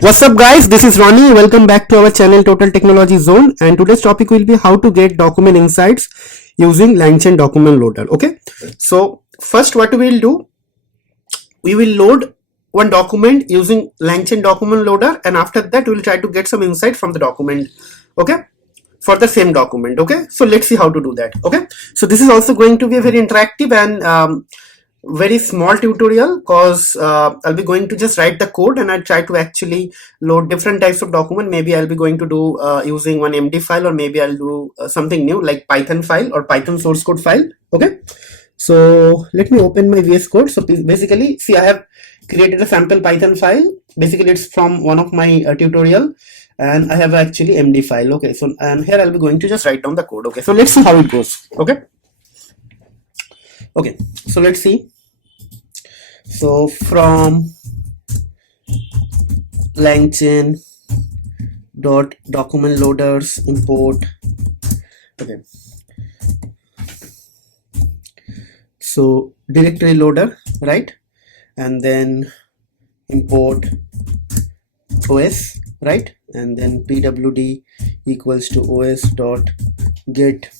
What's up guys, this is Ronnie. Welcome back to our channel Total Technology Zone, and today's topic will be how to get document insights using Langchain Document Loader. Okay, so first what we will do, we will load one document using Langchain Document Loader, and after that we will try to get some insight from the document, okay, for the same document. Okay, so let's see how to do that. Okay, so this is also going to be a very interactive and very small tutorial, because I'll be going to just write the code and I'll try to actually load different types of document. Maybe I'll be going to do using one MD file, or maybe I'll do something new like Python file or Python source code file. Okay, so let me open my VS Code. So basically, see, I have created a sample Python file. Basically, it's from one of my tutorial, and I have actually MD file. Okay, so and here I'll be going to just write down the code. Okay, so let's see how it goes. Okay, so let's see. So from Langchain document loaders import. Okay, so directory loader, right? And then import os, right? And then pwd equals to os dot get.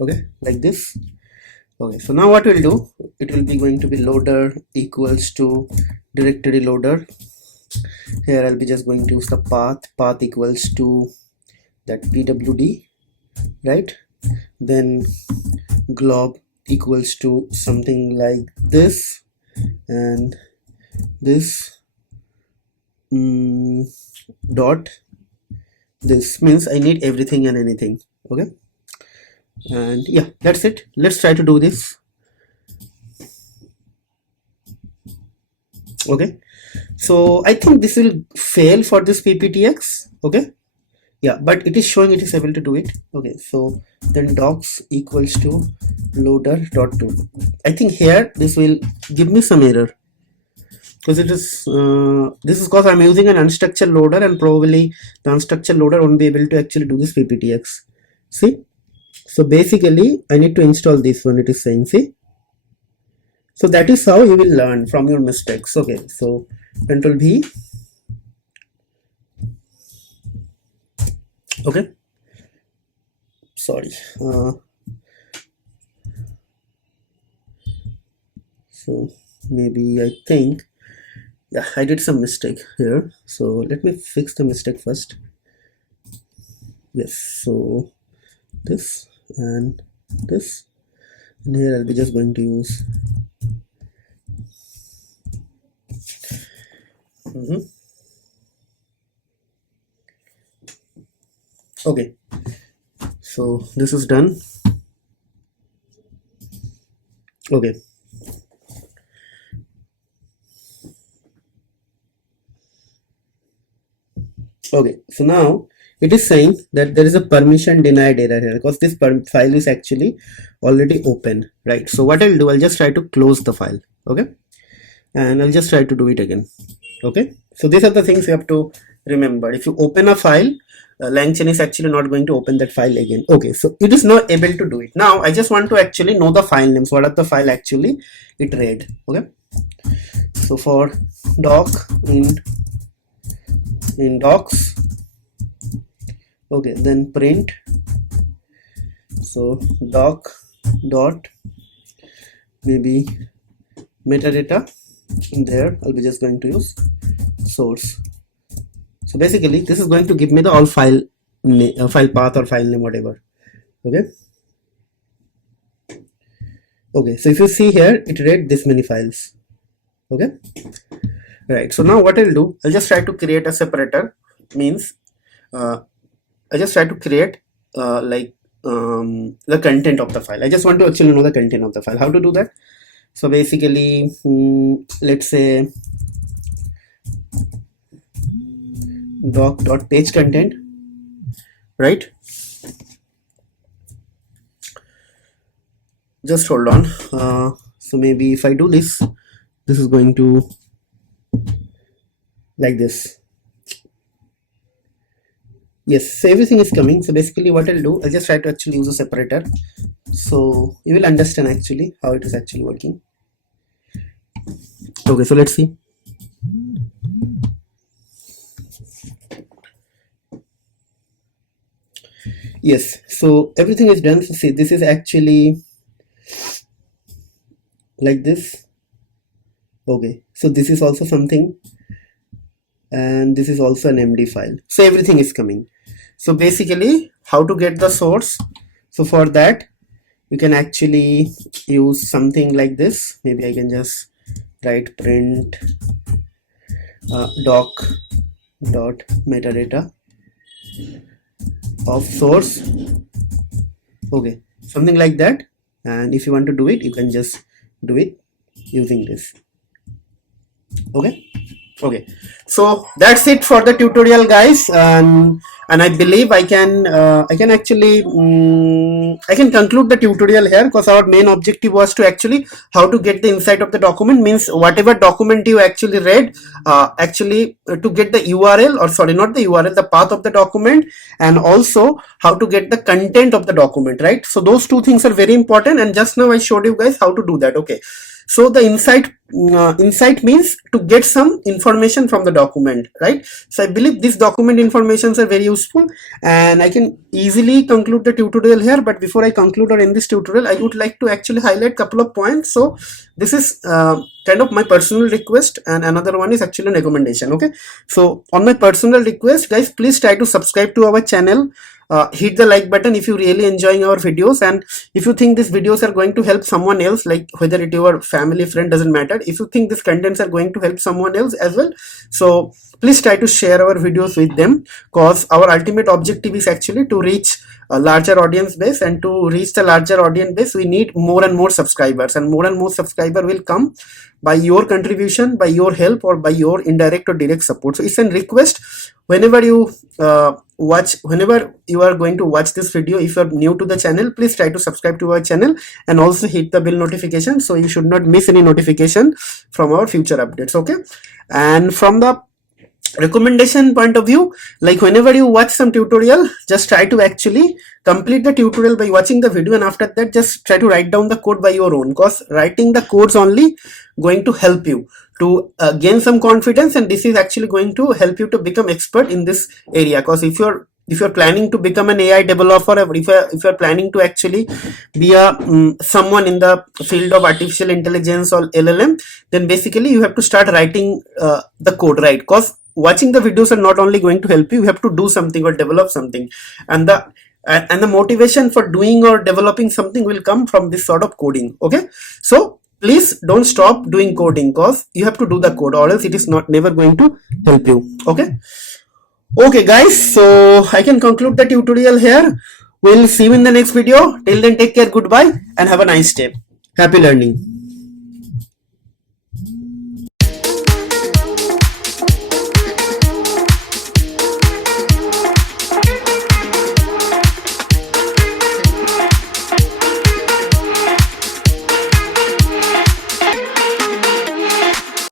Okay, like this. Okay, so now what we'll do, it will be going to be loader equals to directory loader. Here I'll be just going to use the path equals to that pwd, right? Then glob equals to something like this, and this dot, this means I need everything and anything. Okay, and yeah, that's it. Let's try to do this. Okay, so I think this will fail for this PPTX. Okay, yeah, but it is showing it is able to do it. Okay, so then docs equals to loader dot to. I think here this will give me some error, because it is this is because I'm using an unstructured loader, and probably the unstructured loader won't be able to actually do this PPTX. See, so basically I need to install this one, it is saying. See, so that is how you will learn from your mistakes. Okay, so Control V. Okay, sorry, so maybe I think, yeah, I did some mistake here, so let me fix the mistake first. Yes, so this and this, and here I'll be just going to use okay, so this is done. Okay, okay, so now it is saying that there is a permission denied error here, because this file is actually already open, right? So what I'll do, I'll just try to close the file. Okay, and I'll just try to do it again. Okay, so these are the things you have to remember. If you open a file, Langchain is actually not going to open that file again. Okay, so it is not able to do it. Now I just want to actually know the file names. What are the file actually it read? Okay, so for doc in docs. Okay, then print, so doc dot maybe metadata. There I'll be just going to use source. So basically this is going to give me the all file file path or file name, whatever. Okay, okay, so if you see here, it read this many files. Okay, right, so now what I'll do, I'll just try to create a separator. Means I just try to create the content of the file. I just want to actually know the content of the file. How to do that? So basically, let's say doc.page content, right? Just hold on. So maybe if I do this, this is going to like this. Yes, so everything is coming. So basically what I'll do, I'll just try to actually use a separator, so you will understand actually how it is actually working. Okay, so let's see. Yes, so everything is done. So see, this is actually like this. Okay, so this is also something, and this is also an MD file. So everything is coming. So basically, how to get the source? So for that, you can actually use something like this. Maybe I can just write print doc dot metadata of source. Okay, something like that. And if you want to do it, you can just do it using this. Okay, so that's it for the tutorial, guys. And I believe I can actually I can conclude the tutorial here, because our main objective was to actually how to get the insight of the document, means whatever document you actually read, to get the URL, or sorry, not the URL, the path of the document, and also how to get the content of the document, right? So those two things are very important, and just now I showed you guys how to do that. Okay, so the insight means to get some information from the document, right? So I believe these document informations are very useful, and I can easily conclude the tutorial here. But before I conclude or end this tutorial, I would like to actually highlight a couple of points. So this is kind of my personal request, and another one is actually a recommendation. Okay, so on my personal request, guys, please try to subscribe to our channel. Hit the like button if you really enjoying our videos, and if you think these videos are going to help someone else, like whether it your family, friend, doesn't matter. If you think these contents are going to help someone else as well, so please try to share our videos with them, because our ultimate objective is actually to reach a larger audience base, and to reach the larger audience base we need more and more subscribers, and more subscriber will come by your contribution, by your help, or by your indirect or direct support. So it's a request, whenever you whenever you are going to watch this video, if you are new to the channel, please try to subscribe to our channel, and also hit the bell notification, so you should not miss any notification from our future updates. Okay, and from the recommendation point of view, like whenever you watch some tutorial, just try to actually complete the tutorial by watching the video, and after that just try to write down the code by your own, because writing the codes only going to help you to gain some confidence, and this is actually going to help you to become expert in this area. Because if you're planning to become an AI developer, or if you're planning to actually be a someone in the field of artificial intelligence or LLM, then basically you have to start writing the code, right? Because watching the videos are not only going to help you, you have to do something or develop something, and the motivation for doing or developing something will come from this sort of coding. Okay, so please don't stop doing coding, because you have to do the code, or else it is never going to help you. Okay guys, so I can conclude the tutorial here. We'll see you in the next video. Till then, take care, goodbye, and have a nice day. Happy learning.